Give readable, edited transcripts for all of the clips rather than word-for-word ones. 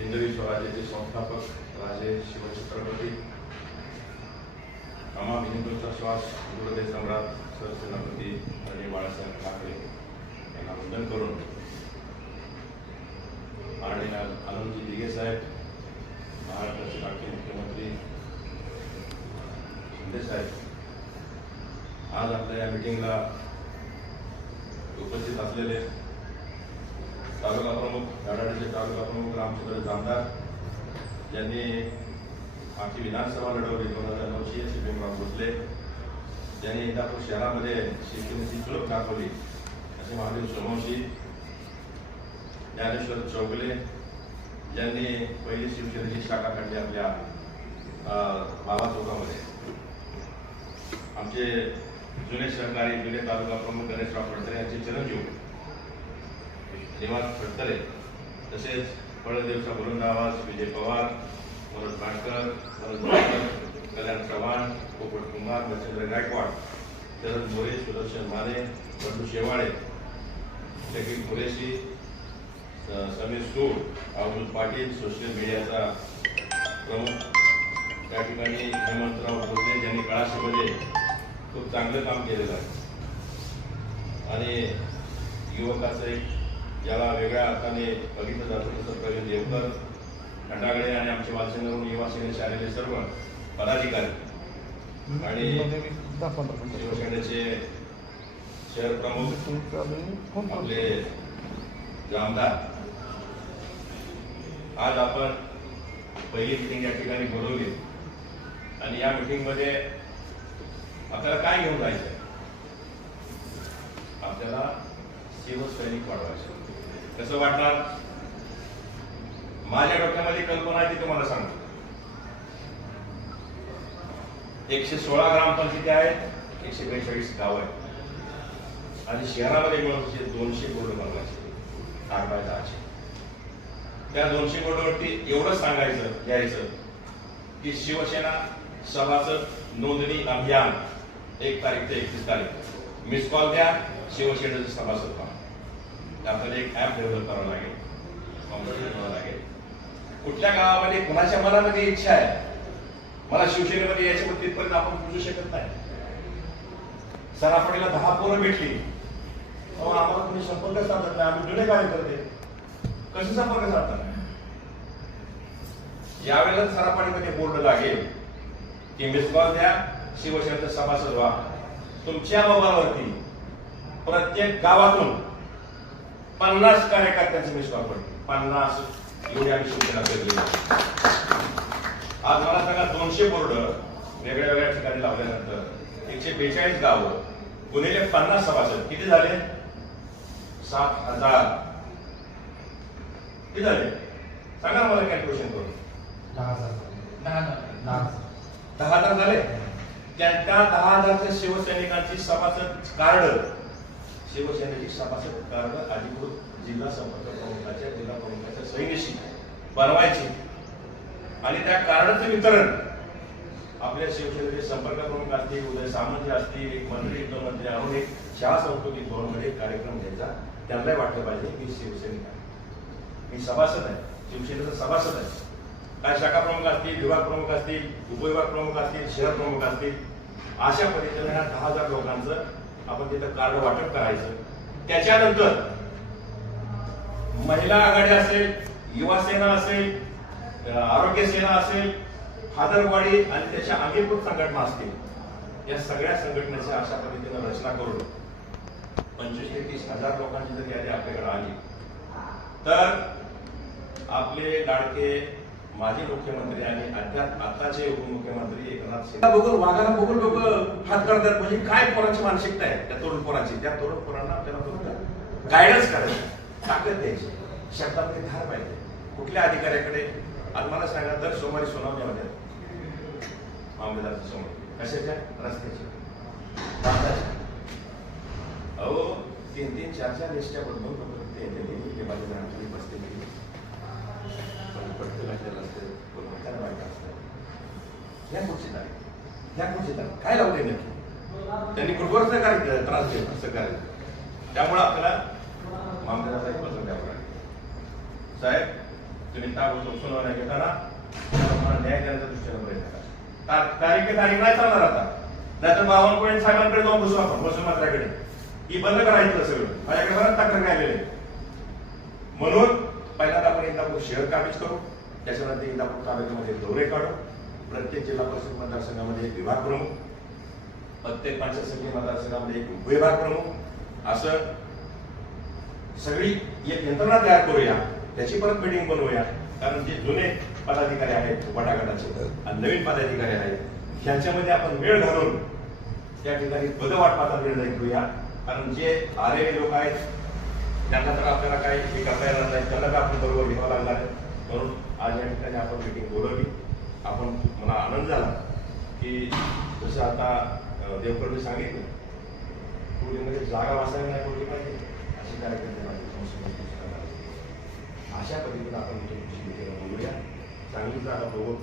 हिंदवी स्वराज्याचे संस्थापक राजे शिवछत्रपती अमाप हिंदूचा श्वास गुरुदेव सम्राट सरसेनापती आणि बाळासाहेब ठाकरे यांना वंदन करून आणि आनंदजी दिघे साहेब, महाराष्ट्राचे माजी मुख्यमंत्री शिंदे साहेब आज आपल्या या मीटिंगला उपस्थित असलेले तालुका प्रमुख धाराडीचे तालुका प्रमुख रामचंद्र जामदार यांनी आमची विधानसभा लढवली 2009ची भीमराव भोसले यांनी इंदापूर शहरामध्ये शिवसेनेची झलक दाखवली असे महादेव सोमवंशी, ज्ञानेश्वर चौगुले यांनी पहिली शिवसेनेची शाखा काढली आपल्या बाबा चौकामध्ये. आमचे जुने सहकारी जुने तालुका प्रमुख गणेशराव फडतरे यांचे चिरंजीव निवास फडतरे, तसेच फळदेवचा बुलंद आवाज विजय पवार, मनोज भाटकर, कल्याण चव्हाण, पोपट कुमार, मच्छिंद्र गायकवाड, शरद मोरे, सुदर्शन माने, बंडू शेवाळे, शकील कुरेशी, समीर सूड, अवधूत पाटील, सोशल मीडियाचा प्रमुख त्या ठिकाणी हेमंतराव भोसले ज्यांनी काळाशीमध्ये खूप चांगलं काम केलेलं आहे आणि युवकाचं एक ज्याला वेगळ्या अर्थाने बघितलं जातं तसं प्रवीण देवकर, खंडागळे आणि आमचे वालचंद्रहून युवा सेनेचे आलेले सर्व पदाधिकारी आणि शिवसेनेचे शहर प्रमुख आपले जामदार. आज आपण पहिली मिटिंग या ठिकाणी बोलवली आणि या मिटिंगमध्ये आपल्याला काय घेऊन जायचंय? आपल्याला शिवसैनिक वाढवायचे. कसं वाटणार? माझ्या डोक्यामध्ये कल्पना आहे ती तुम्हाला सांगतो. 116 ग्रामपंचायती आहेत, 142 गाव आहेत आणि शहरामध्ये मिळून 200 बोर्ड बनवायचे 8x10. त्या 200 बोर्डवरती एवढं सांगायचं घ्यायचं की शिवसेना सभासद नोंदणी अभियान 1 तारीख ते 31 तारीख मिस कॉल द्या, शिवसेनेचे सभासद व्हा. आपल्याला एक ऍप डेव्हलप करावं लागेल, कॉम्प्युटर करावं लागेल. कुठल्या गावामध्ये कुणाच्या मनामध्ये इच्छा आहे मला शिवसेनेमध्ये यायची, पण तिथपर्यंत आपण पोहोचू शकत नाही. सराफडीला 10 पोरं भेटली, आम्हाला तुम्ही संपर्क साधत नाही, आम्ही जुने काय करते, कसं संपर्क साधतात? यावेळेला सराफडीमध्ये बोर्ड लागेल की मिस कॉल द्या, शिवसेनेचा सभासद व्हा. तुमच्या मोबाईलवरती प्रत्येक गावातून 50 कार्यकर्त्यांचे मिस कॉल पडले. 50 एवढी आम्ही शिवसेना केली. आज मला सांगा 200 बोर्ड वेगळ्या वेगळ्या ठिकाणी लावल्यानंतर 142 गावं गुणिले 50 सभासद किती झाले? 7,000. किती झाले सांगा मला कॅल्क्युलेशन करून. 10,000 झाले. त्या 10,000 शिवसैनिकांची सभासद कार्ड, शिवसेनेची सभासद कार्ड अधिकृत जिल्हा संपर्क प्रमुखाच्या जिल्हा प्रमुखाच्या सहीनिशी बनवायची आणि त्या कार्डचं वितरण आपल्या शिवसेनेचे संपर्क प्रमुख असतील, उदय सामंत असतील, एक मंत्री 2 मंत्री आणून एक शाळा सांस्कृतिक भवनमध्ये कार्यक्रम घ्यायचा. त्यांनाही वाटलं पाहिजे की शिवसैनिक आहे, मी सभासद आहे, शिवसेनेचा सभासद आहे. काय शाखा प्रमुख असतील, विभाग प्रमुख असतील, उपविभाग प्रमुख असतील, शहर प्रमुख असतील, अशा पद्धतीने ह्या 10,000 लोकांचं आपण तिथं कार्ड वाटप करायचं. त्याच्यानंतर महिला आघाडी असेल, युवा सेना असेल, आरोग्य सेना असेल, हादरवाडी आणि त्याच्या अंगीकृत संघटना असतील, या सगळ्या संघटनेची अशा पद्धतीने रचना करून 25,000 ते 30,000 लोकांची जर यादी आपल्याकडे आली तर आपले लाडके माजी मुख्यमंत्री आणि आताचे उपमुख्यमंत्री एकनाथ शिंदे बघून वाघाला बघून लोक हात करतात. म्हणजे काय पोरांची मानसिकता आहे त्या तरुण पोरांची? त्या तरुण पोरांना आपल्याला फक्त गायडन्स करायचं, ताकद द्यायची, शब्दामध्ये धार पाहिजे. कुठल्या अधिकाऱ्याकडे? आज मला सांगा, दर सोमवारी सुनावण्यामध्ये मामलेदारच्या समोर कशाच्या? रस्त्याची, बांधाच्या. अहो 3-3, 4-4 लिस्ट्या बदलून ते माझ्या ग्रामसभेत बसते काय लावते नक्की त्यांनी कुठवर त्रास देत असं करायचं. त्यामुळे आपल्याला मामदाराचा एक पत्र द्यावं लागेल. साहेब, तुम्ही ताबडतोब सुनावण्या घेताना मला न्याय देण्याच्या दृष्टीने प्रयत्न करा. तारीख नाही चालणार आता, नाहीतर बावनकुळे साहेबांकडे जाऊन बसू आपण वसुमात्राकडे की बंद करायचं सगळं. माझ्याकडे बरं तक्रार आलेली आहे. म्हणून पहिल्यांदा आपण इंदापूर शहर काबीज करू, त्याच्यानंतर इंदापूर तालुक्यामध्ये दौरे काढू. प्रत्येक जिल्हा परिषद मतदारसंघामध्ये एक विभाग प्रमुख, प्रत्येक पंचायत समिती मतदारसंघामध्ये एक उपविभाग प्रमुख, असं सगळी एक यंत्रणा तयार करूया. त्याची परत मीटिंग बनवूया. कारण जे जुने पदाधिकारी आहेत गटाचे आणि नवीन पदाधिकारी आहेत, ह्यांच्यामध्ये आपण वेळ घालून त्या ठिकाणी पदवाटपाचा निर्णय घेऊया. कारण जे आलेले लोक आहेत त्यांना तर आपल्याला काही हे करता येणार नाही, त्यांना तर आपण बरोबर घ्यावं लागणार आहे. म्हणून आज या ठिकाणी आपण मीटिंग बोलवली. आपण मला आनंद झाला की जसं आता देवकरने सांगितलं, पुढीमध्ये जागा वाचायला नाही पडली पाहिजे असे कार्यक्रम अशा पद्धतीने आपण बोलूया. चांगली जागा बघून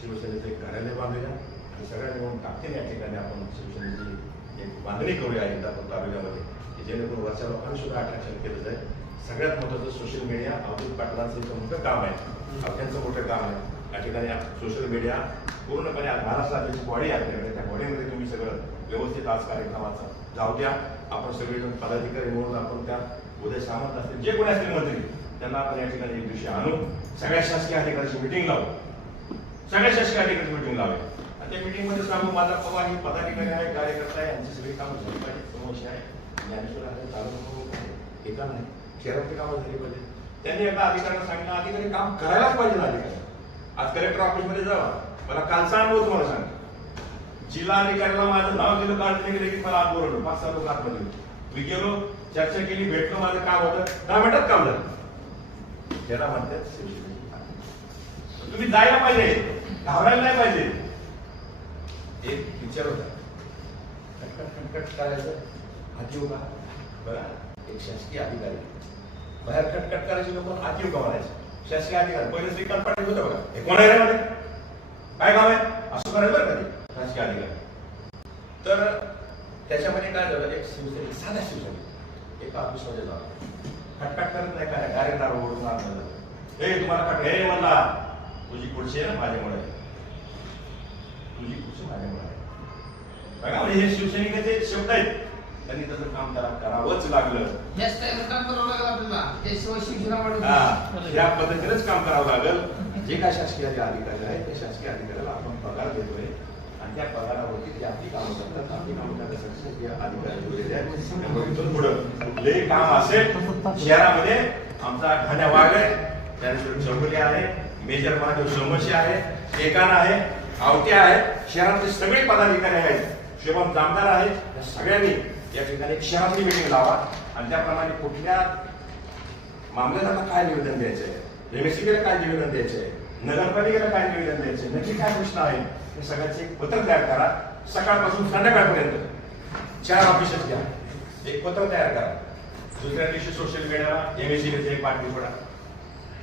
शिवसेनेचं एक कार्यालय बांधूया आणि सगळ्या मिळून ताकदीने या ठिकाणी आपण शिवसेनेची एक बांधणी करूया इंदापूर तालुक्यामध्ये, की जेणेकरून वरच्या लोकांनी सुद्धा अट्रॅक्शन केलं जाईल. सगळ्यात महत्त्वाचं सोशल मीडिया अवधूत पाटलांचं एक मोठं काम आहे, त्यांचं मोठं काम आहे. या ठिकाणी सोशल मीडिया पूर्णपणे महाराष्ट्राची बॉडी आपल्याकडे, त्या बॉडीमध्ये तुम्ही सगळं व्यवस्थित आज कार्यक्रमाचा जाऊ द्या. आपण सगळेजण पदाधिकारी म्हणून आपण त्या उदय सामंत असतील, जे कोणी असतील मंत्री, त्यांना आपण या ठिकाणी एक दिवशी आणू, सगळ्या शासकीय अधिकाऱ्यांची मिटिंग लावू, सगळ्या शासकीय अधिकाऱ्यांची मिटिंग लावू आणि त्या मिटिंगमध्ये सांगू माझा पवार ही पदाधिकारी आहे, कार्यकर्ता आहे, यांची सगळी कामं झाली पाहिजे. समस्या आहे ज्ञानेश्वर आहे, चालू हे काम नाही, शहरातली कामं झाली पाहिजे. त्यांनी एकदा अधिकाऱ्यांना सांगितलं, अधिकारी काम करायलाच पाहिजे ना. अधिकारी आज कलेक्टर ऑफिसमध्ये जावा, मला कालचा अनुभव तुम्हाला सांग. जिल्हा अधिकाऱ्याला माझं नाव दिलं, काढून गेले की मला आत बोलवलं, 5-6 लोक आतमध्ये. मी गेलो, चर्चा केली, भेटलो, माझं काम होतं, 10 मिनिटात काम झालं. त्याला म्हणतात शिवसेना. तुम्ही जायला पाहिजे, घाबरायला नाही पाहिजे. एक विचार होता, खटखट करायचं हात येऊ का बरं. एक शासकीय अधिकारी बाहेर खटखट करायचे लोक हात येऊ का म्हणायचं. शासकीय अधिकारी पहिले श्रीकांत पाटील होतं बघा, हे कोण आहे रे मध्ये, काय काम आहे असं करायचं बरं का ते शासकीय अधिकारी. तर त्याच्यामध्ये काय झालं, एक शिवसेने साधा शिवसेने एका ऑफिसमध्ये जाऊ खटखट करत नाही काय, डायरेक्ट दारोवरून आणलं, हे तुम्हाला खट हे म्हणला तुझी खुर्ची आहे ना माझ्यामुळे, तुझी खुर्ची माझ्यामुळे आहे बघा. म्हणजे हे शिवसैनिकाचे शब्द आहेत, त्यांनी त्याचं काम त्याला करावंच लागलं. या पद्धतीनेच काम करावं लागेल. जे काय शासकीय अधिकारी आहेत त्या शासकीय अधिकाऱ्याला आपण पगार देतोय आणि त्या पगारावरती ते आपली कामं करतात, आपली कामं करतात. अधिकारी पुढं कुठलेही काम असेल शहरामध्ये आमचा घाण्या वाघ आहे, त्यानंतर चौगुले आहे, मेजर महादेव सोमशी आहे, टेकान आहे, आवटे आहे, शहरातले सगळे पदाधिकारी आहेत, शुभम जामदार आहे. या सगळ्यांनी या ठिकाणी एक शहरातली मिटिंग लावा आणि त्याप्रमाणे कुठल्या मामलेदाराला काय निवेदन द्यायचं आहे, एमएससीबीला काय निवेदन द्यायचं आहे, नगरपालिकेला काय निवेदन द्यायचं आहे, नक्की काय प्रश्न आहे, हे सगळ्याचे एक पत्र तयार करा. सकाळपासून संध्याकाळपर्यंत 4 ऑफिसेस घ्या, एक पत्र तयार करा. दुसऱ्या दिवशी सोशल मीडियाला एमएससीबीची एक बातमी सोडा,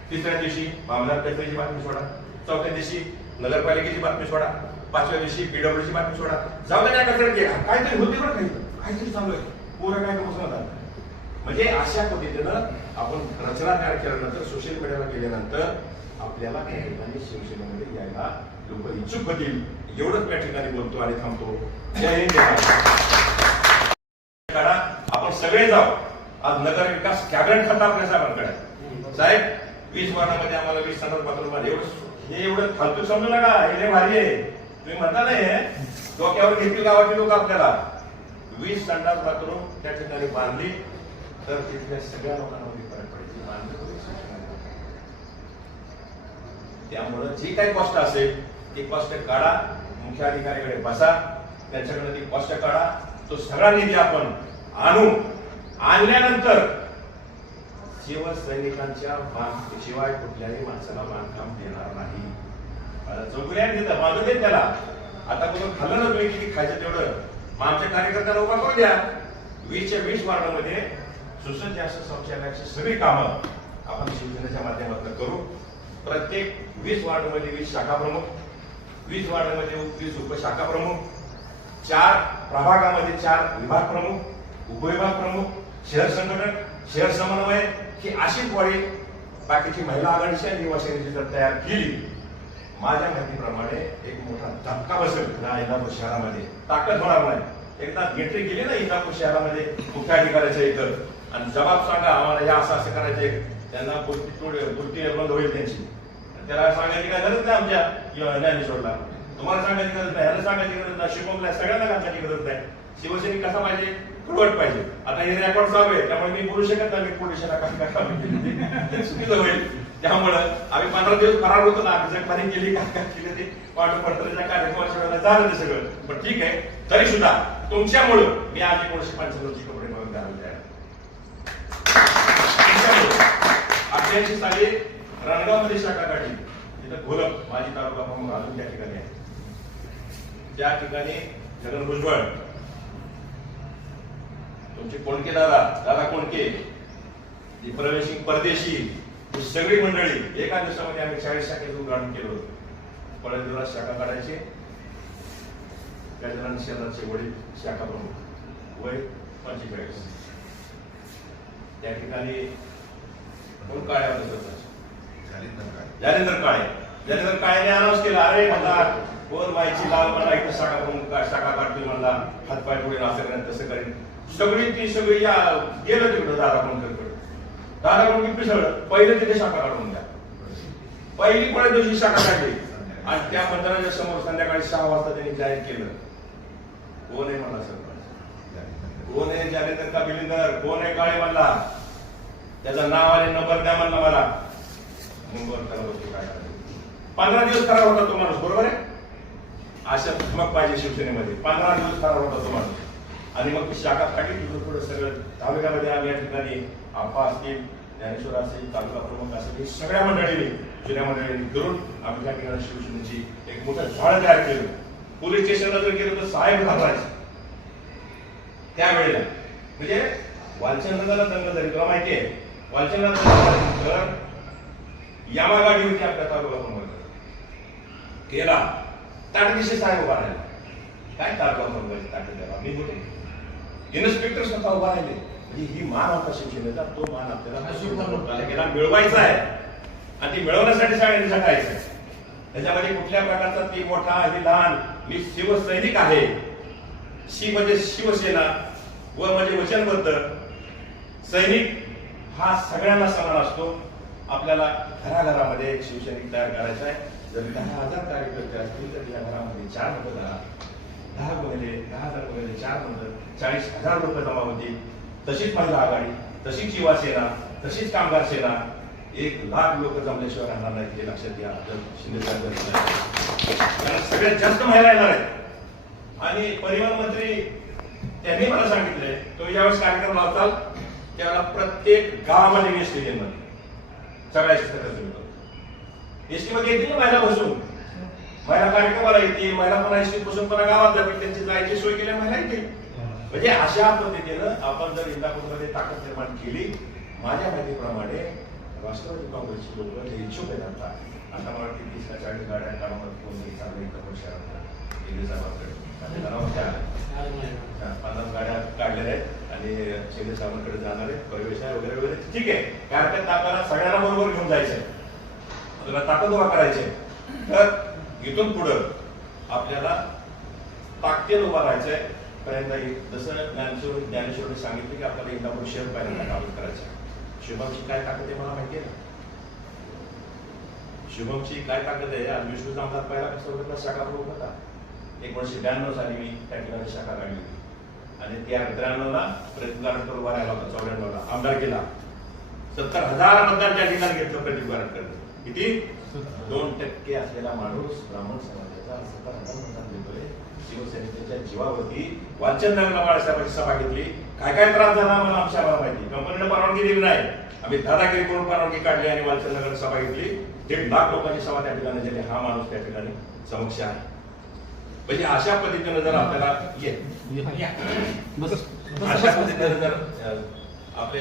तिसऱ्या दिवशी मामदार कचेरीची बातमी सोडा, चौथ्या दिवशी नगरपालिकेची बातमी सोडा, 5व्या दिवशी पीडब्ल्यूची बातमी सोडा. जाऊ द्या कचऱ्यात घ्या, काहीतरी होते बरं, काहीतरी चालू आहे, पूर्ण काय समजणार. म्हणजे अशा पद्धतीनं आपण रचना तयार केल्यानंतर सोशल मीडियाला गेल्यानंतर आपल्याला त्या ठिकाणी शिवसेनेमध्ये यायला लोक इच्छुक होतील. एवढंच त्या ठिकाणी बोलतो आणि थांबतो. जय हिंद. आपण सगळे जाऊ. आज नगर विकास कॅबिनेट खाता आपल्या साहेबांकडे. साहेब 20 वार्डामध्ये आम्हाला 20 संडास बाथरूम हे एवढं फालतू समजू नका, हे भारी आहे. तुम्ही म्हणता नाही डोक्यावर घेतली गावाची लोक आपल्याला 20 संडास बाथरूम त्या ठिकाणी बांधली तर तिथल्या सगळ्या लोकांमध्ये फरक पडायची. त्यामुळं जी काही कॉस्ट असेल ती कॉस्ट काढा, मुख्य अधिकाऱ्याकडे बसा, त्यांच्याकडे ती कॉस्ट काढा. तो सगळा निधी आपण आणू. आणल्यानंतर शिवसैनिकांच्या शिवाय कुठल्याही माणसाला बांधकाम देणार नाही. चौकल्याने देतात बांधून देत त्याला. आता कोण खाल्लं ना तुम्ही किती खायचं तेवढं, मग आमच्या कार्यकर्त्याला उभा करून द्या. 20च्या 20 वार्डामध्ये सुसज्ज असं शौचालयाची सगळी कामं आपण शिवसेनेच्या माध्यमातून करू. प्रत्येक 20 वार्डमध्ये 20 शाखा प्रमुख, 20 वार्डामध्ये 20 उपशाखा प्रमुख, 4 प्रभागामध्ये 4 विभाग प्रमुख, उपविभाग प्रमुख, शहर संघटक शहर समन्वय ही अशीच वाढी बाकीची महिला आघाडीची आणि युवा सेनेची जर तयार केली, माझ्या माहितीप्रमाणे एक मोठा धक्का बसेल या इंदापूर शहरामध्ये. ताकद होणार नाही. एकदा एंट्री केली ना इंदापूर शहरामध्ये मुख्याधिकाऱ्याच्या इथं आणि जबाब सांगा आम्हाला या असं असं करायचे, त्यांना गोष्टी बंद होईल त्यांची. त्याला सांगायची काय गरज नाही आमच्या ज्ञानेश्वरला, तुम्हाला सांगायची गरज नाही, ह्याला सांगायची गरज नाही, शिवमला सगळ्यांना सांगायची गरज नाही. शिवसैनिक कसा पाहिजे, कडवट पाहिजे. आता हे रेकॉर्ड चालू आहे त्यामुळे मी बोलू शकत नाही पोलिसांना काय चुकीचं होईल. त्यामुळं आम्ही 15 दिवस फरार होतो ना, आम्ही जगमारी केली काय केली ते वाटू पडतच्या कार्यक्रमाच्या वेळेला झालं ते सगळं. पण ठीक आहे, तरी सुद्धा तुमच्यामुळं मी आज 1995 कपडे मागून घालून तयार. 88 साली रणगावमध्ये शाखा काढली. तिथं घोलप माझी तालुका प्रमुख अजून त्या ठिकाणी आहे. त्या ठिकाणी छगन भुजबळ, तुमचे कोणके दादा कोणके, प्रवेशिंग परदेशी, ही सगळी मंडळी एका दिवसामध्ये आम्ही 40 शाखेचं उद्घाटन केलं होतं. पळदीला शाखा काढायचे. गजानन शेजारचे वडील शाखा प्रमुख, वय 45. त्या ठिकाणी कोण काळे होते, जालिंदर काळेने अनाऊन्स केला, अरे म्हणला कोण माहिती लाल म्हणला इथं शाखा प्रमुख शाखा काढतील म्हणला, हातपाय पुढे असं करेन तसं करेन. सगळी या गेलं तिकडं दादा कोण पिसळलं. पहिले तिथे शाखा काढून द्या. पहिली पळ्या दिवशी शाखा काढली आणि त्या मंदिराच्या समोर संध्याकाळी 6 वाजता त्यांनी जाहीर केलं. कोण आहे म्हणला सरपंच, कोण आहे जालिंदर का बिलिंदर, कोण आहे काळे म्हणला, त्याचं नाव आणि नंबर द्या म्हणला मला. नंबर त्याला बघतो काय करायचं. 15 दिवस खराब होता तो माणूस, बरोबर आहे. अशा धमक पाहिजे शिवसेनेमध्ये. 15 दिवस खराब होता तो माणूस आणि मग ती शाखा काढली. तुझं थोडं सगळं तालुक्यामध्ये आम्ही या ठिकाणी आप्पा असतील, ज्ञानेश्वर असेल, तालुका प्रमुख असेल, हे सगळ्या मंडळींनी जुन्या मंडळींनी करून आम्ही त्या ठिकाणी शिवसेनेची एक मोठं झाड तयार केलं. पोलीस स्टेशनला जर गेलं तर साहेब घालायचे त्यावेळेला. म्हणजे वालचंद्राला दंग झाली, तुला माहिती आहे. वालचंद्राला यामा गाडी होती आपल्या तालुका प्रमुख केला, ताटदिशी साहेब उभा राहिला. काय तालुका प्रमुखाची ताकद द्यावा, मी होते. इन्स्पेक्टर स्वतः उभा राहिले. म्हणजे ही मान होता शिवसेनेचा, तो मान आपल्याला मिळवायचा आहे आणि ती मिळवण्यासाठी सगळ्यांनी झटायचं. त्याच्यामध्ये कुठल्या प्रकारचा ती मोठा ही लहान, मी शिवसैनिक आहे. शी म्हणजे शिवसेना, व म्हणजे वचनबद्ध. सैनिक हा सगळ्यांना समान असतो. आपल्याला घराघरामध्ये एक शिवसैनिक तयार करायचा आहे. जर 10,000 कार्यकर्ते असतील तर या घरामध्ये 4 मतं करा. 10 गुणिले 10,000 गुणिले 4 म्हणतं 40,000 लोक जमा होतील. तशीच महिला आघाडी, तशीच युवा सेना, तशीच कामगार सेना. 1,00,000 लोक जमल्याशिवाय राहणार नाही, हे लक्षात घ्या. शिंदे साहेब कारण सगळ्यात जास्त महिला येणार आहेत. आणि परिवहन मंत्री त्यांनी मला सांगितलंय, तुम्ही ज्यावेळेस कार्यक्रम लावताल त्यावेळेला प्रत्येक गावामध्ये एसटी मध्ये सगळ्या एसटी मध्ये येतील महिला बसून, महिला कार्यक्रमाला येतील, महिला पण एसटी बसून पण गावात जातील, त्यांची जायची सोय केल्या महिला येतील. म्हणजे अशा पद्धतीनं आपण जर इंदापूरमध्ये ताकद निर्माण केली, माझ्या माहितीप्रमाणे राष्ट्रवादी काँग्रेसची लोक हे इच्छुक आहेत. आता मला वाटते 30 का 40 गाड्या कामामध्ये कोणतरी चालू इंदापूर शहरात साहेबांकडे 50 गाड्या काढलेल्या आहेत आणि शिंदे साहेबांकडे जाणार आहेत. परिवेश आहे वगैरे वगैरे, ठीक आहे. कारण आपल्याला सगळ्यांना बरोबर घेऊन जायचंय, आपल्याला ताकद उभा करायचे. तर इथून पुढं आपल्याला ताकदीने उभा राहायचंय. पर्यंत जसं ज्ञानेश्वरने सांगितलं की आपल्याला इंदापूर शहर पहिल्यांदा काबीज करायचं. शुभमची काय ताकद आहे मला माहिती आहे ना. शुभमची काय ताकद आहे. आज विष्णू जामदार पहिला कसा होता, शाखा प्रमुख होता. 1992 साली मी त्या ठिकाणी शाखा काढली होती आणि त्या 93ला प्रदीप गारटकर उभा राहिला होता. 94ला आमदार केला. 70,000 मतदान त्या ठिकाणी घेतलं प्रदीप गारटकर. किती? 2% असलेला माणूस ब्राह्मण समाजाचा 70,000 मतदान घेतोय. शिवसेनेच्या जीवावरती वालचंद्राला बाळासाहेबांची सभा घेतली. काय काय त्रास झाला मला आमच्या माहिती. कंपनीने परवानगी दिली नाही, आम्ही दादागिरी करून परवानगी काढली आणि वालचंद्राला सभा घेतली. 1.5 लाख लोकांची सभा त्या ठिकाणी झाली. हा माणूस त्या ठिकाणी समक्ष आहे. म्हणजे अशा पद्धतीनं जर आपल्याला अशा पद्धतीने जर आपले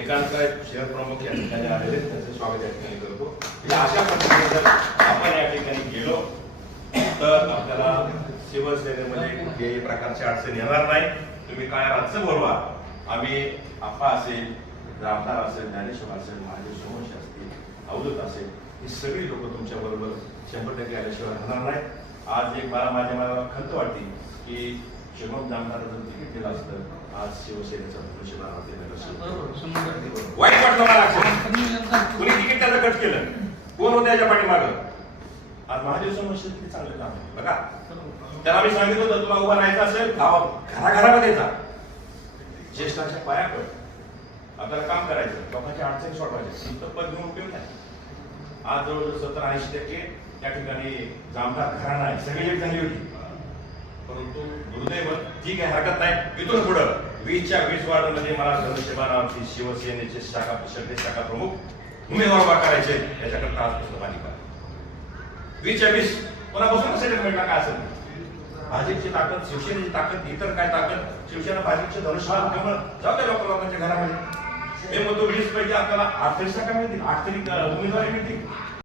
एकांत शहर प्रमुख या ठिकाणी आलेले त्यांचं स्वागत या ठिकाणी करतो. अशा पद्धतीने जर आपण या ठिकाणी गेलो तर आपल्याला शिवसेनेमध्ये कुठल्याही प्रकारची अडचण येणार नाही. तुम्ही काय रातचं बोलवा, आम्ही आप्पा असेल, रामदार असेल, ज्ञानेश्वर असेल, महादेव सोमवंशी असतील, अवधूत असेल, ही सगळी लोक तुमच्या बरोबर 100% आल्याशिवाय राहणार नाही. आज एक माझ्या मनाला खंत वाटते की शुभम जामदार जर तिकीट दिलं असतं आज शिवसेनेचा धनुष्यबाण वाईट वाटलं मला. कुणी तिकीट त्याचं कट केलं, कोण होतं त्याच्या पाठीमागं? आज महादेव सोमवंशी किती चांगलं काम आहे बघा. त्याला मी सांगितलं होतं तुला उभा राहायचं असेल घराघरामध्ये जा, ज्येष्ठांच्या पाया पड, आपल्याला काम करायचं, लोकांच्या अडचणी सोडवायच्या, तुमचं पद घेऊन उपयोग नाही. आज जवळजवळ 70-80% त्या ठिकाणी जामदार घराणा आहे, सगळी एक झाली होती. परंतु दुर्दैव ठीक आहे, हरकत नाही. इथून पुढं 20च्या 20 वार्डामध्ये मला धनुष्यबाणावरती शिवसेनेचे शाखा प्रमुख उमेदवार उभा करायचे, याच्याकरता आजपासून मालिका 20च्या 20 कोणापासून सेटलमेंटला काय असेल, भाजपची ताकद, शिवसेनेची ताकद, इतर काय ताकद, शिवसेना भाजपचे धनुष्यबाण त्यामुळे जाऊ त्या लोकांच्या घरामध्ये. मी म्हणतो 20 पैकी आपल्याला 8 तरी शाखा मिळतील, 8 तरी उमेदवारी मिळतील.